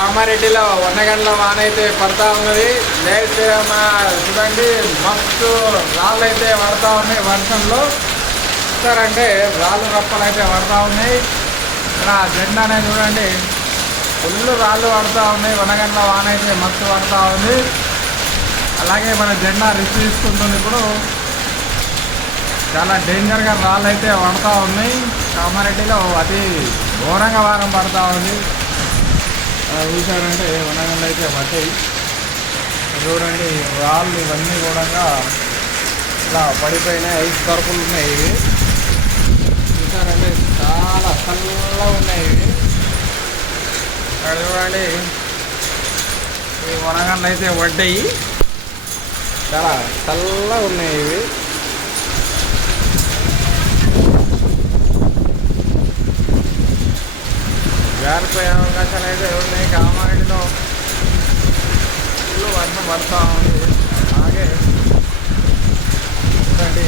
కామారెడ్డిలో వందగంటల వాన అయితే పడతా ఉన్నది. లేకపోతే చూడండి మస్తు రాళ్ళు అయితే పడతా ఉన్నాయి వర్షంలో. చూస్తారంటే రాళ్ళు రప్పలు అయితే పడతా ఉన్నాయి. ఇక్కడ జెండా అనేది చూడండి ఫుల్ రాళ్ళు పడతా ఉన్నాయి. వందగంటల వాన అయితే మస్తు పడతా ఉంది. అలాగే మన జెండా రిస్క్ తీసుకుంటుంది. ఇప్పుడు చాలా డేంజర్గా రాళ్ళు అయితే పడతా ఉన్నాయి. కామారెడ్డిలో అతి ఘోరంగా వారం పడతా ఉంది. చూసారంటే వనగండ్లు అయితే పట్టాయి. చూడండి రాళ్ళు ఇవన్నీ కూడా ఇలా పడిపోయినాయి. ఐస్ కరుపులు ఉన్నాయి. ఇవి చూసారంటే చాలా చల్లగా ఉన్నాయి. ఇవి ఇక్కడ చూడండి ఈ వనగండ్లు అయితే పడ్డాయి. చాలా చల్లగా ఉన్నాయి. ఇవి జారిపోయే అవకాశాలు అయితే ఉన్నాయి. కామారెడ్డిలో ఫుల్ వర్షం పడుతూ ఉంది. అలాగే చూడండి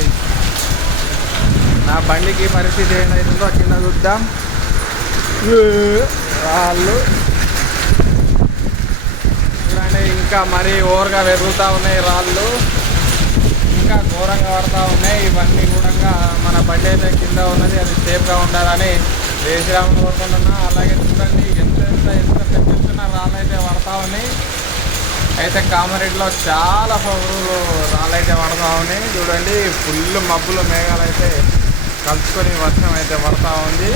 నా బండికి పరిస్థితి ఏదైతుందో కింద చూద్దాం. రాళ్ళు చూడండి ఇంకా మరీ ఓవర్గా పెరుగుతూ ఉన్నాయి. రాళ్ళు ఇంకా ఘోరంగా పడుతూ ఉన్నాయి. ఇవన్నీ కూడా మన బండి అయితే కింద ఉన్నది. అది సేఫ్గా ఉండాలని వేసిరామని కోరుకుంటున్నా. అలాగే చూడండి ఎంత పెద్ద రాళ్ళు అయితే పడతా ఉన్నాయి. అయితే కామారెడ్డిలో చాలా పగులు రాళ్ళు అయితే పడతా ఉన్నాయి. చూడండి ఫుల్ మబ్బులు మేఘాలు అయితే కలుసుకొని వర్షం అయితే పడతా ఉంది.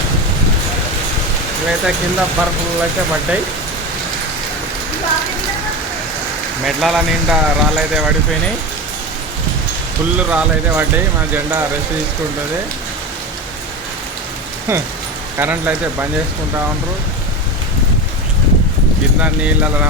ఇవైతే కింద బర్ఫులు అయితే పడ్డాయి. మెడ్లాల నిండా రాళ్ళు అయితే పడిపోయినాయి. ఫుల్ రాళ్ళు అయితే పడ్డాయి. మన జెండా రెస్ట్ తీసుకుంటుంది. కరెంట్లు అయితే బంద్ చేసుకుంటా ఉంటారు. కింద నీళ్ళ